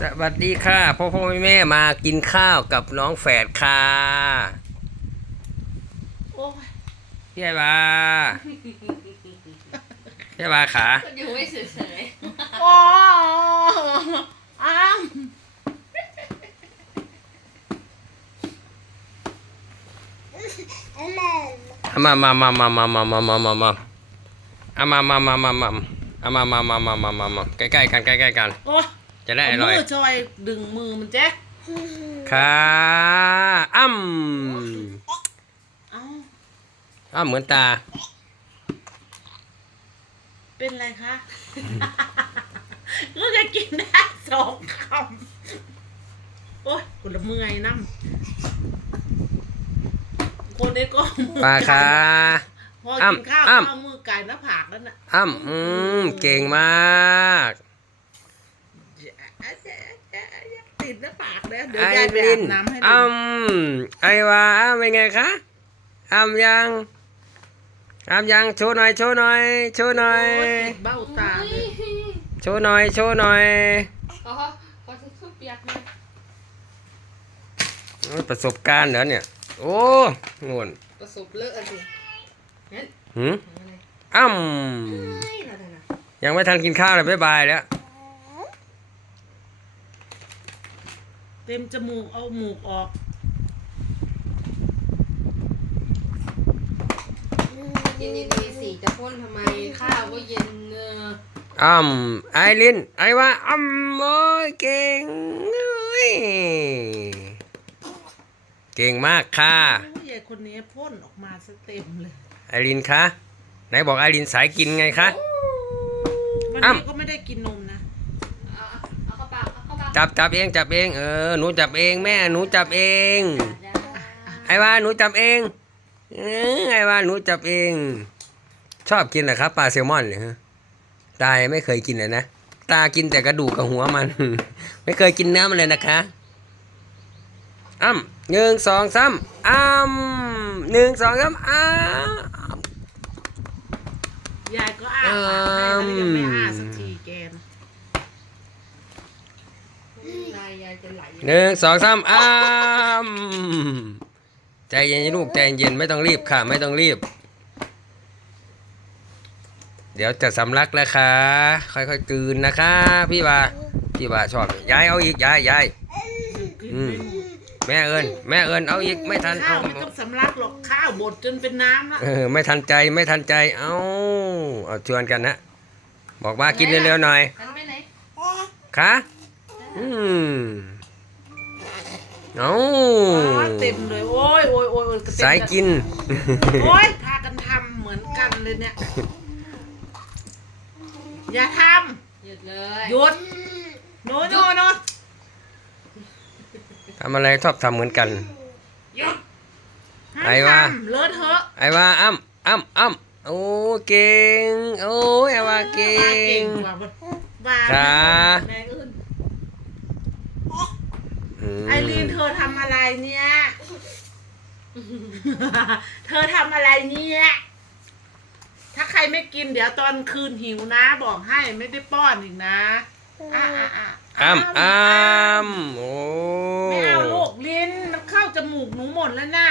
สวัสดีค่ะพ่อพ่อแม่แม่มากินข้าวกับน้องแฝดค่ะโอ้ยพี่ไอ้บาพี่ไอ้บาขาอยู่ไม่เฉยโอ้อ้ามเอามามามามามามามามามามาเอามามามามามาเอามามามามามามามาใกล้ๆกันใกล้ๆกันโอ้ย จะได้อร่อย มือจอยดึงมือมันแจ๊คค่ะอ้ำเอ้าอ้ำเหมือนตา เป็นไรคะก็จะกินได้สองคำโอ้ยคนละเมื่อยน้ำคนได้ก็มือปลาค่ะพอกินข้าวอ้ำ ข้าวมือไก่หน้าผากแล้วน่ะ อ้ำอืมเก่งมาก ติดหน้าปากแล้วเดี๋ยวไอ้ยายไปลิอานบน้ำให้อ้ดูำไอ้วาอ้ำเป็นไงคะอ้ำยังอ้ำยังโชว์หน่อยโชว์หน่อยโชว์หน่อยโอ้ยติดเบ้าตาเลยโชว์หน่อยโชว์หน่อยๆอ๋อพอจะสู้เปียกเลยโอ้ยประสบการณ์เหรอเนี่ย โอ้งวนประสบเลิกอะไรงั้นหืมอะไรอ้ำไม่นะนะยังไม่ทันกินข้าวเลยบ๊ายบายแล้ว เต็มจมูกเอาหมูกออกกินดีๆสิจะพ่นทำไมข้าวก็เย็นเนอะ อ้ำไอรินไอว่าอ้ำโอ้ยเก่งเอ้ยเก่งมากค่ะโอ้ยยายคนนี้พ่นออกมาสเต็มเลย ไอรินคะไหนบอกไอรินสายกินไงคะ วันอ้ำนี้ก็ไม่ได้กินนมนะ จับจับเองจับเองเออหนูจับเองแม่หนูจับเองได้ว่าหนูจับเองเออไอว่าหนูจับเอง ชอบกินเหรอครับปลาแซลมอนเนี่ยฮะตายไม่เคยกินเลยนะตากินแต่กระดูกกับหัวมัน ไม่เคยกินเนื้อมันเลยนะคะอ้ำหนึ่งสองสามอ้ำหนึ่งสองสามอ้ำยายก็อ้าปากให้แล้วยังไม่อ้าสักทีแกน ลายยายจะไหลหนึ่งสองสามอ้ำใจเย็นๆลูกใจเย็นไม่ต้องรีบค่ะ ไม่ต้องรีบ เดี๋ยวจะสำลักแล้วค่ะค่อยๆกลืนนะคะ พี่ว่าพี่ว่าชอบยายเอาอีกยายยายกินอืมไม่หมดแม่เอิญแม่เอิญเอาอีกไม่ทันข้าเอาวไม่ต้องสำลักหรอกข้าวบดจนเป็นน้ำละเออไม่ทันใจไม่ทันใจเอาเอาชวนกันนะบอกว่ากินเร็วๆหน่อยกันไปไหนค่ะอืม เอาอ๋อเต็มเลยโอ้ยโอ้ยโอ้ยโอ้ยระเต็มสายกิน โอ้ยพากันทำเหมือนกันเลยเนี่ย อย่าทหยุดเลยำหยุดโนโนโนทำอะไรชอบทำเหมือนกันหยุดห้ามไอ้วะทำเลอะเทอะไอ้ว่าอ้ำอ้ำอ้ำโอ้เก่งโอ้ยไอ้ว่าเก่ว่าเก่งงกว่าว่า ค่ะ แม่อื่น ม ไอรีนเธอทำอะไรเนี่ย เธอทำอะไรเนี่ย ถ้าใครไม่กินเดี๋ยวตอนคืนหิวนะ บอกให้ไม่ได้ป้อนอีกนะอะอะอะอ้ำอ้ำโอ้ไม่เอาลูกลิ้นมันเข้าจมูกหนูหมดแล้วน่ะ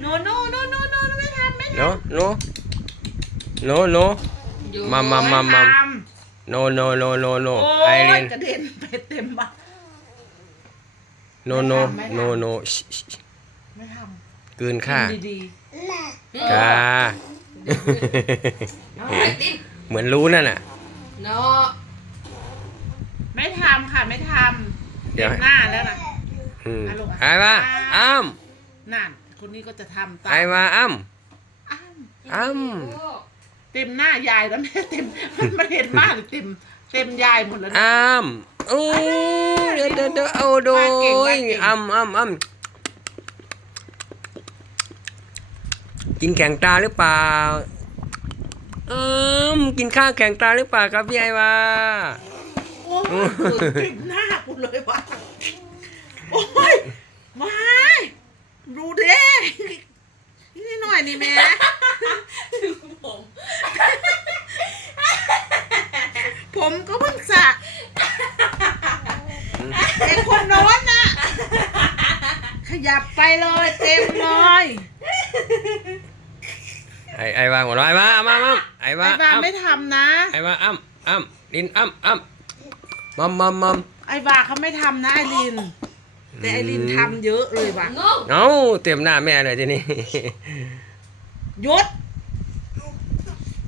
โนโนโนโนโนไม่ทำไม่โนทำโนโนโนอยู่มามามาไทโนโนโนโนโนำโอ้ไอยรินกระเด็นไปเต็มบ้าน โนโนไม่โนทำโนชิชิไม่ทกลืนำค่ะกินดีค่ะเอาไปติดเหมือนรู้นั่นน่ะ เนาะๆไม่ทำค่ะไม่ทำเดี๋ยวต็มหน้าแล้วนะอืมอะลูกไอ้ว่าอ้ำนั่นคนนี้ก็จะทำตามไอ้ว่าอ้ำอ้าวอ้ำลูกเต็มหน้ายายแล้วแม่เต็มมันไม่เห็นมากเลยเต็มเต็มยายหมดแล้วนะอ้ำ โอ้เดี๋ยวเดี๋ยวเดี๋ยวเอาโดว่าเก่งว่ายเก่ง อ้ำอ้ำอ้ำกินแข่งตาหรือเปล่าอืมกินข้าวแข่งตาหรือเปล่าครับพี่ไอว่าโอ้ยเต็มหน้ากูเลยวะโอ้ยไม่ดูเด้นี่หน่อยนี่แม่ ผม ผมก็เพิ่งสระ ไอ้คนโน้นน่ะ ขยับไป เลยเต็มเลยไอ้ไอ้วาหัวเราะไอ้วาอ้ำอ้ำอ้ำไอ้วาไอ้บาอ้ำไม่ทำนะ ไอ้วาอ้ำอ้ำลินอ้ำอ้ำมัมมัมมัมไอ้บาเขาไม่ทำนะไอริน แต่ไอรินทำเยอะเลยว่ะโง่เอาเต็มหน้าแม่เลยทีนี้ หยุด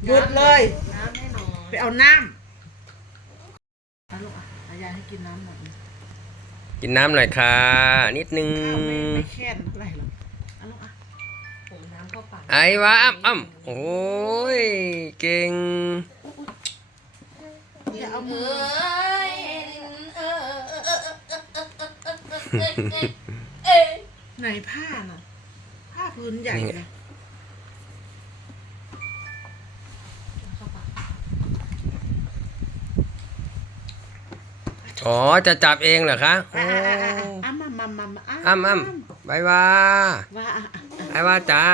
หยุดเลย น้ำแน่นอน ไปเอาน้ำเอาลูกอะอายายให้กินน้ำหน่อย กินน้ำหน่อยค่ะ นิดนึงข้าวไม่ไม่แค่นเท่าไหร่หรอกเอาลูกอะผมน้ำเข้าปากไอ้วาอ้ำอ้ำโอ้ย เก่ง อย่าเอาเอมือ้ยเออเออเออเออเออเออเออไหนผ้าน่ะผ้าพื้นใหญ่นะเอ๋อจะจับเองเหรอคะโอ้อะอะอะอะอะมามามามาอ้ำอ้ำบายบาว่าอะอะอะไอ้วาจ้า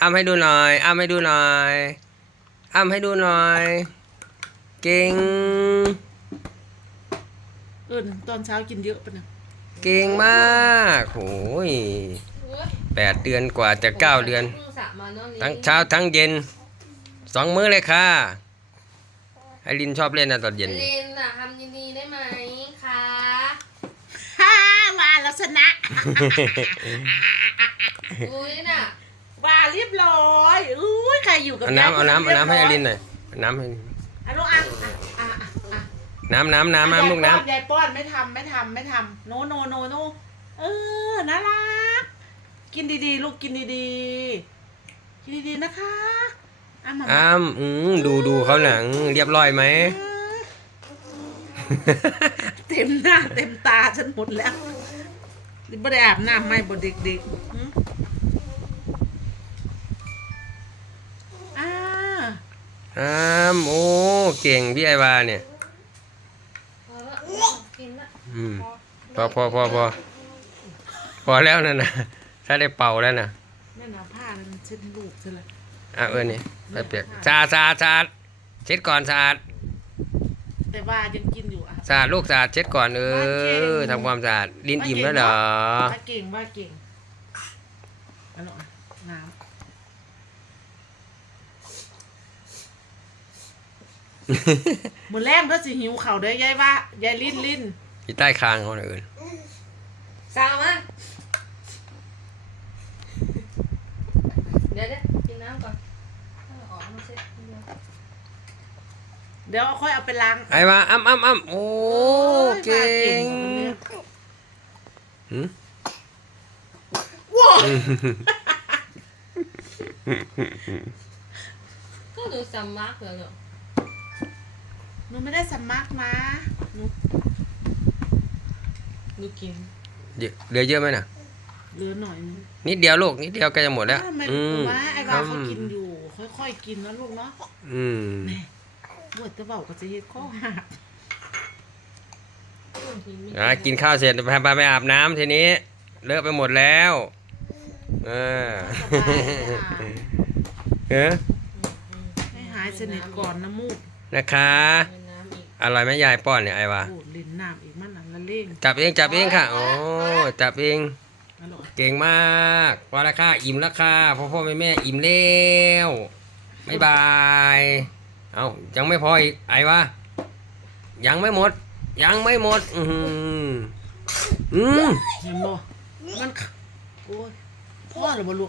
อ้ำให้ดูหน่อยอ้ำให้ดูหน่อยอ้ำให้ดูหน่อยเก่งเออตอนเช้ากินเยอะปะเนี่ยเก่งมากโอ้ยโอ้ยแปดเดือนกว่าจะเก้าเดือนพิ่งสระมาเนอะทั้งเช้าทั้งเย็นสองมื้อเลยค่ะไอรินชอบเล่นนะตอนเย็นเล่นน่ะทำดีๆได้ไหมคะฮ่า ว่าลักษณะอุ้ยน่ะว่าเรียบร้อยอุ้ยใครอยู่กับเอาน้ำเอาน้ำเอาน้ำให้ไอรินหน่อยเอาน้ำให้เอาลูกอะอะอะอะอะน้ำน้ำน้ำน้ำลูกน้ยายป้อนไม่ทำไม่ทำไม่ทำโนโนโนโนเออน่ารัก กินดีๆ ลูกกินดีๆ กินดีๆนะคะอะมาำอ้ามอืมดูดูเขาหนังเรียบร้อยไหมเต็มหน้าเต็มตาฉันหมดแล้ว นี่ไม่ได้อาบน้ำไหม่บ่เด็กๆหึอ่าอ้ามโอ้เก่งพี่ไอวาเนี่ย พอละกินละอืม พอพอพอพอพอแล้วนั่นนะถ้าได้เป่าแล้วนะแม่นาผ้าแล้วมันเช็ดลูกใช่เลย อะเออนี่ไปเปียกสะอาดสะอาดสะอาดเช็ดก่อนสะอาด แต่ว่ายังกินอยู่อะสะอาดลูกสะอาดเช็ดก่อนเอว่าเก่องทำความสะอาดลิ้นอิ่มแล้วเหรอว่าเก่งว่าเก่งเอาลูกอะน้ำมือแรกเพื่อสิหิวเข่าวเด้อยายว่ายายลิ้นลิ้นที่ใต้คางเขาน่ะเอินสั่งมาเดี๋ยวเดี๋ยวกินน้ำก่อนถ้าเราออกมาเช็ดนิดเดียว เดี๋ยวค่อยเอาไปล้าง ไอ้ว่าอ้ำอ้ำอ้ำโอ้ยเก่งหืมว้าวก็ดูซัมมากเลยเนอะหนูไม่ได้สมัครนะหนูดูกินเยอะเหลือเยอะไหมน่ะ เหลือหน่อยนึงนิดเดียวลูกนิดเดียวก็จะหมดแล้ว ทำไมอืมว่าไอ้ว่าเขากินอยู่ ค่อยๆกินนะลูกเนาะอืม บวดจะเบาก็จะเย็ดข้อหักบางทีไม่อะกินข้าวเสร็จไปไปไปอาบน้ำทีนี้ เลอะไปหมดแล้วเออสบายจ้ะเออให้หายสนิทก่อนนะมูกนะคะมีน้ำอีกอร่อยไหมยายป้อนเนี่ยไอ้วะโอ้ลิ้นน้ำอีกมันนั่นละเล่งจับเองจับเองค่ะ โอ้จับเองอร่อยเก่งมากพอละค่ะอิ่มแล้วค่ะพ่อพ่อแม่แม่อิ่มแล้วบ๊ายบาย เอายังไม่พออีกไอ้วะยังไม่หมด ยังไม่หมด อือหืออืม เห็นบ่มันโอ้ยพ่อหรือบ่ลูก